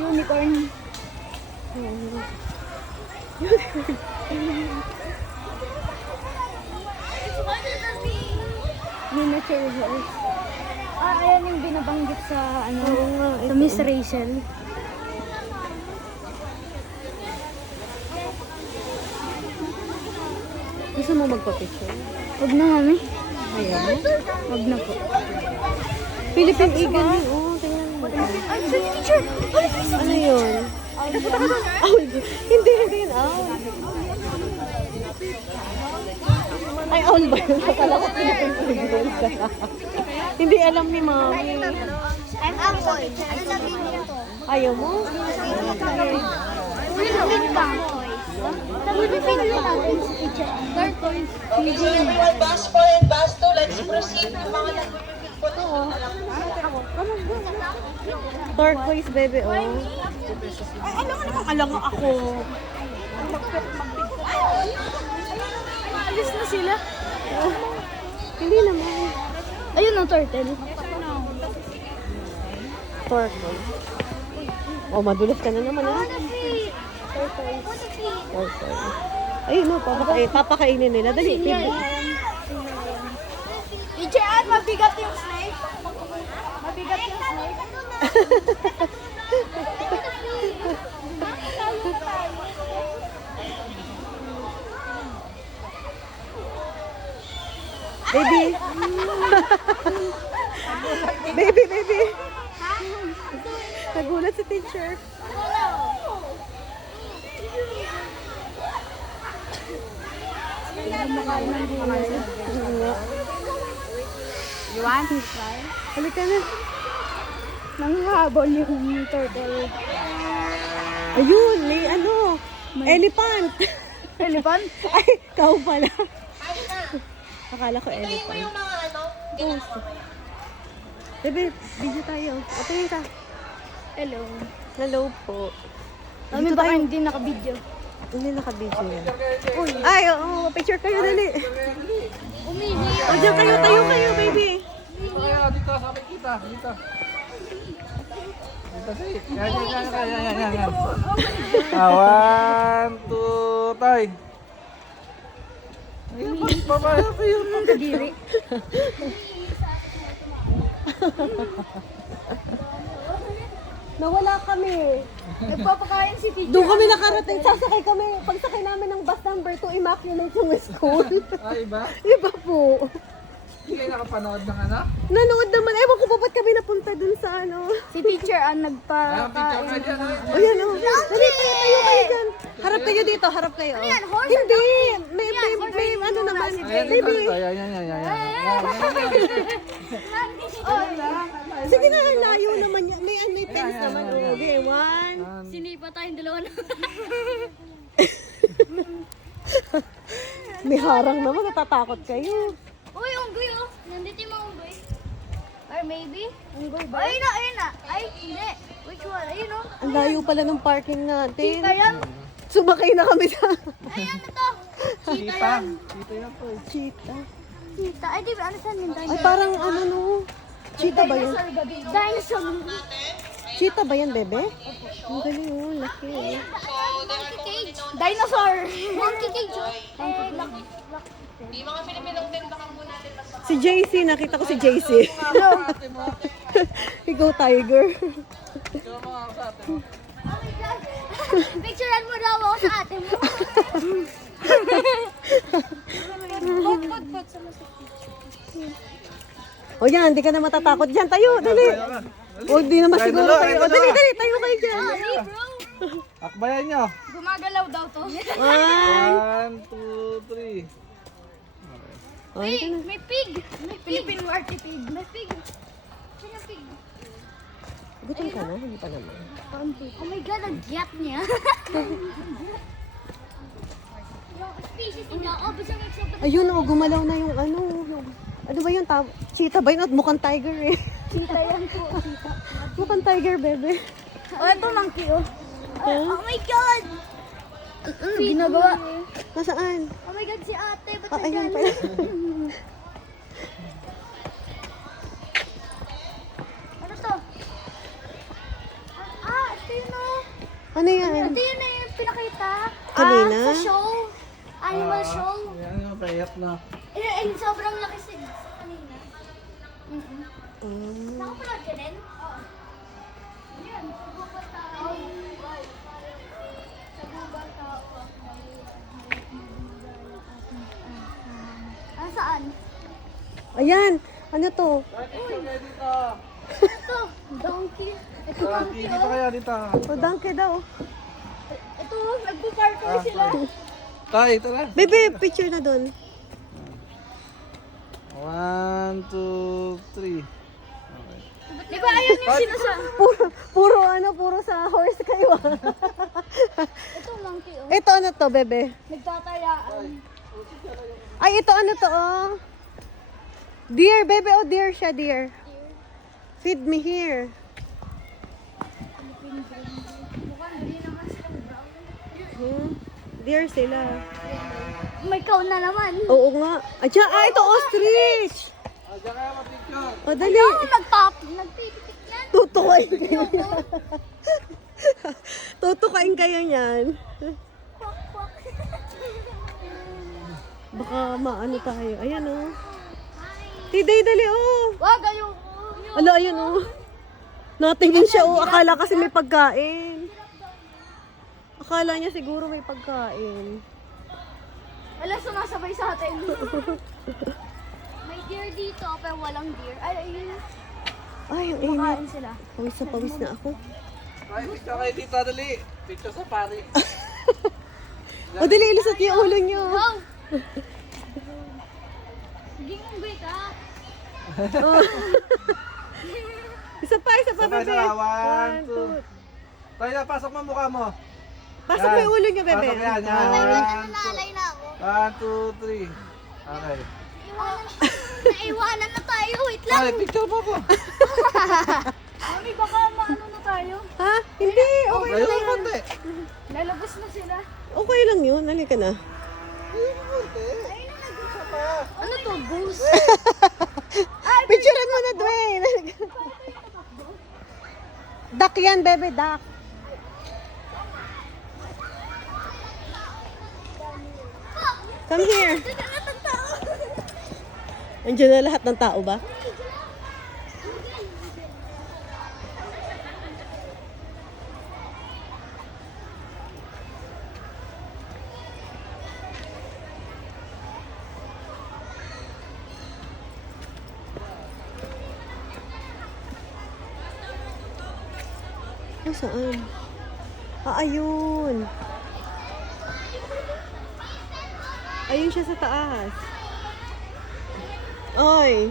Unicorn. Miniature horse. Ayan yung binabanggit sa ano, sa Miss Rachel. Gusto mo magpa-picture? Huwag na, mami. Ayan. Huwag na po. Philippine Eagle yun. Oo, tingnan mo. Ay, sa teacher! Ano yun? Owl. Hindi yun. Owl. Ay, owl ba yun? Akala ko Philippine Eagle. Hindi alam ni Mami. I'm Amboy. Ano sabihin niyo to? Ayaw mo? Philippine Bankoy. Sa Philippine Bankoy, si teacher. Turquoise. Everyone, bus 4 and bus 2, let's proceed. Yung mga nag-repeat po to. Turquoise, baby, oh. Ay, alam mo namang alam ako. Alis na sila. Hindi naman. Ayun ang turtle. Turquoise. Oh, madulas ka na naman, ah. Turquoise. Turquoise. Ayun, no, papakainin nila. Dali, baby. Teacher, mabigat yung snake. Mabigat yung snake. Baby. Baby. Nagulat si teacher. You want to try? Halika na. Nanghabol yung turtle. Ayun, may ano. Elephant. Elephant? Ay, kau pala. Akala ko Tingin mo elephant. yung mga ano, ginagawa mo yan. Bebe, video tayo. O, tingin ka. Hello. Hello po. Kami Dito baka tayo. hindi naka-video. Hindi naka-video yan. Ay, oo. Picture kayo, dali. Umihi. O, dyan kayo. Tayo kayo, baby. Dito, sabi kita. Dito. Dito, say. Yan. One, two, tay. Ayun, papaya pa yun. Kadiri. Nawala kami. Nagpapakain si teacher. Doon kami nakarating. Sasakay kami. Pagsakay namin ng bus number 2, Immaculate yung school. Ay, iba? Iba po. Hindi kayo nakapanood ng ano? Nanood naman. Ewan ko pa ba't kami napunta dun sa ano. Si teacher ang Ayun, picture ka nagpakain. dyan. O yan o. Dali, tayo kayo dyan. Harap kayo dito, harap kayo. Ano yan, horse or Hindi. May ano naman. Ayan, Baby. Yan. Sige na, layo naman yan. May fence naman. Okay, one. Sinipa tayong dalawa na. May harang naman, natatakot kayo. Uy, unggoy oh. Nandito yung mga unggoy. Or maybe? Unggoy ba? Ayun na. Ay, hindi. Which one? Ayun oh. Ang layo pala ng parking natin. Cheetah yan. Sumakay na kami sa Ay, ano to? Cheetah yan. Dito yan po. cheetah. Cheetah. Ay, di ba? Ano saan yung Ay, dinosaur? parang ano no. Cheetah ba yun? Dinosaur. Cheetah ba yan, bebe? Ang galing oh, laki oh. Monkey cage. Dinosaur. Monkey cage. Monkey cage. Di mga Filipinong din, baka po natin mas Si JC, nakita ko si JC. Ikaw, tiger. Oh my God. Picturean mo daw ako sa ate mo. Pag sa O yan, di ka na matatakot dyan. Tayo, dali. O, di naman siguro tayo. O, dali, tayo kayo dyan. bro. Akbayan nyo. Gumagalaw daw to. One. 1, 2, 3. O, Pig! ito na. May pig! May Philippine Marty pig. May pig. Saan yung pig? Gutom ka na? Hindi pa naman. Oh my God, ang giyat niya. Yung species nila, oh, basta may example. Ayun, o, gumalaw na yung ano. Ano ba yun? Cheetah ba yun? At mukhang tiger eh. Cheetah yan po, cheetah. Mukhang tiger, bebe. Oh, ito monkey, oh. Oh my God! Ano ginagawa? Nasaan? Oh my God, si ate, ba't Ayun nandyan? pala. Ano to? Ito yun, Ano yan? Ito yun na yung pinakita. Kanina? Sa show. Animal show. Yan yung payak na. Sobrang laki sa kanina. Nakapanood ka din? Oo. Yan, sa gubat tao. Sa gubat tao. Saan? Ayan. Ano to? Picture kayo dito. Ito, donkey. Ito, donkey. Dito kayo, dito. O, donkey daw. Ito, nagpo-parkour sila. Tay, ito na. Bebe, picture na doon. 1, 2, 3. Okay. Di ba ayun yung sinasabi? Puro sa horse kayo. Ito, monkey, oh. Ito ano to, bebe? Nagtatayaan. Ay, ito ano to, oh. Deer, bebe, oh, deer siya, deer. Feed me here. Mukhang hindi naman silang brown. Deer sila. May kaun na naman. Oo nga. Adya, ito ostrich. Diyan kayo ma-picture. O, dali. Nagpipitik yan. Tutukain kayo niyan. Tutukain kayo niyan. Kwak, kwak. Baka maano tayo. Ayan, oh. Tiday, dali, oh. Wag, ayun. Ala, ayan, oh. Natingin siya, oh. Akala kasi may pagkain. Akala niya siguro may pagkain. Wala sumasabay sa atin. May deer dito, pero walang deer. Ay, ayun. Ay, ang init. Kain sila. Pawis na pawis na ako. Tay, picture kayo dito, dali. Picture sa pari. O, dali, ilusot yung ulo niyo. Go! Hindi mong ka. Isa pa, Sabay bebe. na, 1, 1, 2. 2. Tay, pasok mo mukha mo. Pasok mo yung ulo niyo, bebe. Pasok yan, yan. Nalay na ako. 1, 2, 3. Okay. Naiwanan na tayo. Wait lang. Tay, picture mo ko. Mami, baka maano na tayo. Ha? Hindi, okay Ayun lang ang yan. konti. Lalabas na sila. Okay lang yun. Halika na. Ano to? Goose? Picturean mo na, Dwayne. Duck yan, bebe, duck. Come here. Andiyan na lahat ng tao ba? Saan? Ah, ayun. Ayun siya sa taas. Oy.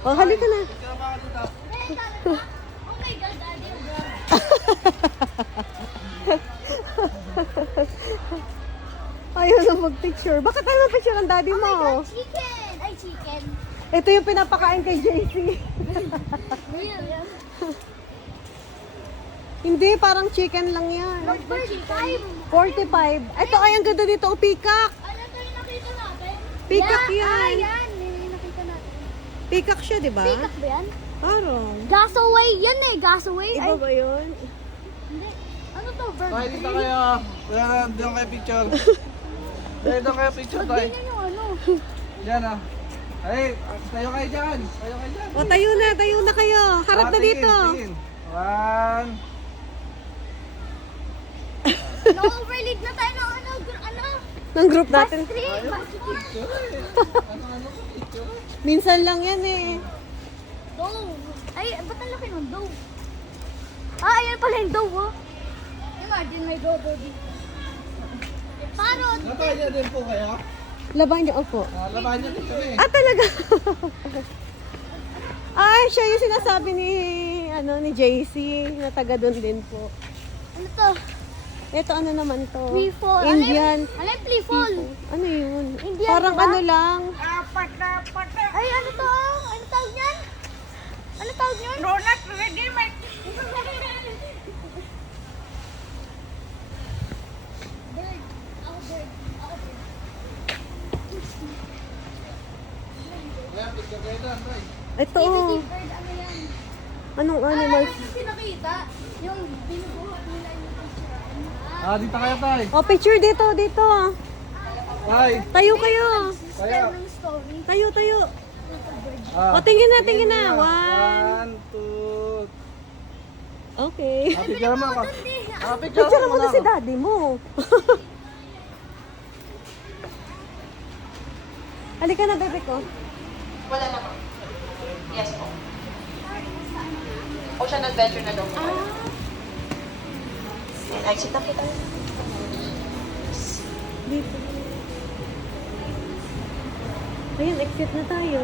Oh, halika na. Oh my God, Daddy. Ayaw na mag-picture. Bakit tayo mag-picture ang daddy Oh my mo? God, chicken. Ay, chicken. Ito yung pinapakain kay JC. Real. Hindi, parang chicken lang yan. 45. 45. Ito ay ang ganda dito, oh, peacock. Ano to yung nakita natin? Peacock Ah, yan. yan. Yung nakita natin. Peacock siya, di ba? Peacock ba yan? Parang. Gasaway yan eh. Gasaway. Iba ba yun? Hindi. Ano to? Bird. Tay, dito kayo. Wala na, doon kayo picture. Tay, doon kayo picture, tay. Ganyan yung ano. Diyan ah. Ay, tayo kayo dyan. Tayo kayo dyan. O, tayo na kayo. Harap na Tingin, dito. tingin. 1. Na-overlead na tayo ng ano. Ng group natin. Bus 3. Bus 4. Minsan lang yan eh. Dove. Ay, ba't ang laki ng dove? Ah, ayan pala yung dove, oh. Imagine may dodo dito. Parrot. Laban niya din po kayo. Laban niyo, opo. Laban niya din kami. Ah, talaga? Ay, siya yung sinasabi ni JC na taga doon din po. Ano to? Ito ano naman to? Free fall. Indian. Ano yung free fall? Ano yun? Indian, Parang diba? ano lang. Ay, ano to? Ano tawag niyan? Ano tawag niyan? Ronald, ready, Mike. Bird. Ako bird. Ako bird. Kaya picture kayo doon, tay. Ito. Baby bird, ano yan? Anong animals? Pinakita, yung binubuhat nila yung picture. Ah, dito kayo, tay. Oh, picture dito, dito. Tay. Tayo kayo. Kaya. Ng story. Tayo, tayo. Ah, Oh, tingin na. tingin 1. 1, 2. Okay. Ah, picture mo ako. Ah, picture Picture mo mo na na si ako. daddy mo. Halika na, bebe ko. Wala na po. Yes po. Ocean Adventure na daw po. Exit na po tayo. Dito. Ayun, exit na tayo.